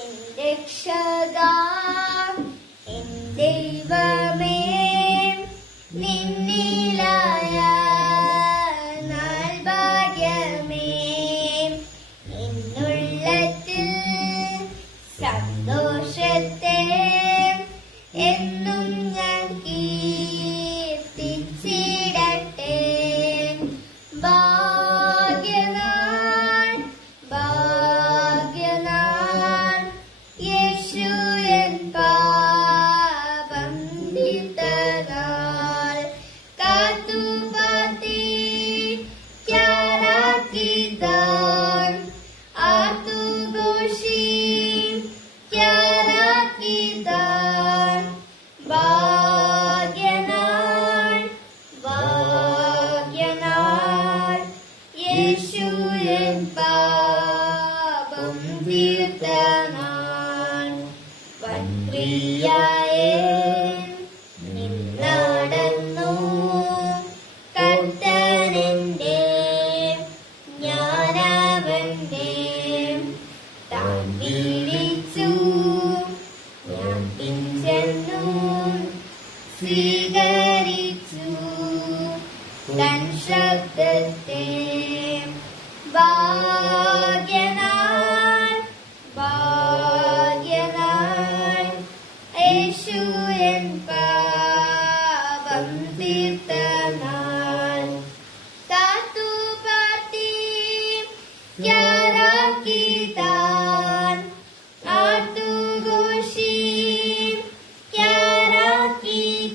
N രക്ഷകാ N ദൈവമേ നിന്നിലായ ഭാഗ്യമേ എന്നുള്ളത്തിൽ സന്തോഷത്തെ എന്നും ഞാൻ കീർത്തിച്ചിടട്ടെ. ഭാഗ്യവാൻ ഭാഗ്യവാൻ യേശു എൻ പാപം തീർത്തതാൽ കാത്തുപാത്തി ക്യാരാക്കിതാൻ ആത്തുഘോഷി ക്യാരാക്കിതാൻ. ഭാഗ്യവാൻ ഭാഗ്യവാൻ യേശു എൻ പാപം തീർത്തനാൻ. വൻക്രിയായേ നിന്നടന്നു കർത്തനെന്റെ ഞാനവന്റെ താൻ വിളിച്ചു ഞാൻ പിൻചെന്നു സ്വീകരിച്ചു തൻ ശബ്ദത്തെ. ഭാഗ്യവാൻ ഭാഗ്യവാൻ യേശു എൻ പാപം തീർത്തനാൻ. കാത്തുപാത്തി ക്യാരാക്കിതാൻ ആത്തുഘോഷി ക്യാരാക്കിതാൻ.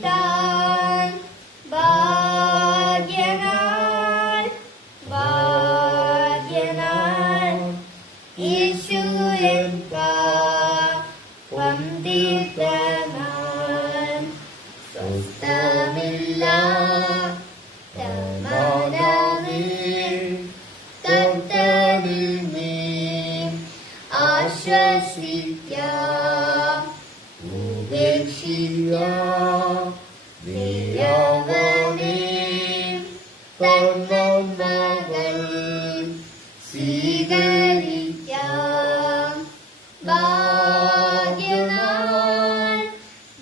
ഭാഗ്യവാൻ ഭാഗ്യവാൻ യേശു എൻ പാപം തീർത്തനാൻ. സ്വസ്ഥമില്ലാത്ത മനമേ കർത്തനിൽ നീ ആശ്വസിക്കാം. ഉപേക്ഷിയാവനെ തന്നമകൾ സ്വീകരിക്കാം. ഭാഗ്യവാൻ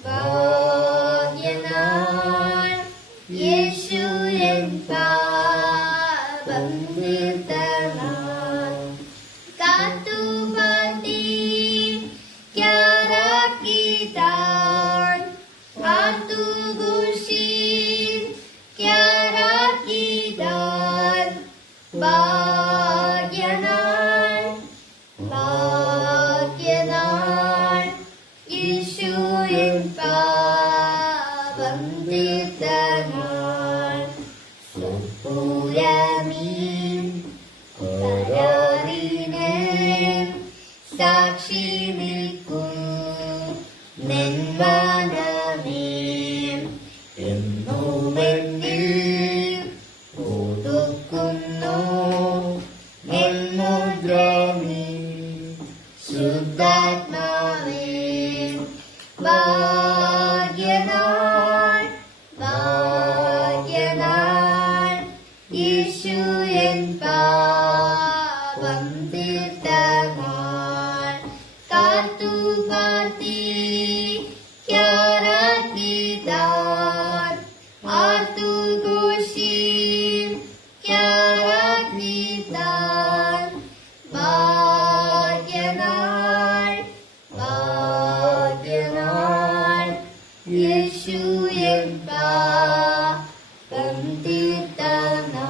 ഭാഗ്യവാൻ യേശു എൻ പാപം തീർത്തനാൻ. കാത്തുപാത്തി ക്യാരാക്കിതാൻ ആത്തുഘോഷി ക്യാരാക്കിതാൻ. ഭാഗ്യവാൻ ഭാഗ്യവാൻ യേശു എൻ പാപം തീർത്തനാൻ. സ്വപുരമീൻ കരാറിന് സാക്ഷി നിൽക്കും നെന്മാനമേ എന്നുമെന്നിൽ ഒതുക്കുന്നു നെന്മുദ്രാമി ശുദ്ധാത്മാവേ. ഭാഗ്യവാൻ ഭാഗ്യവാൻ യേശു എൻ പാപം തീർത്തനാൻ. കാത്തുപാത്തി ക്യാരാക്കിതാൻ ആത്തുഘോഷി ക്യാരാക്കിതാൻ. ഭാഗ്യവാൻ ഭാഗ്യവാൻ യേശു എൻ പാപം തീർത്തനാൻ.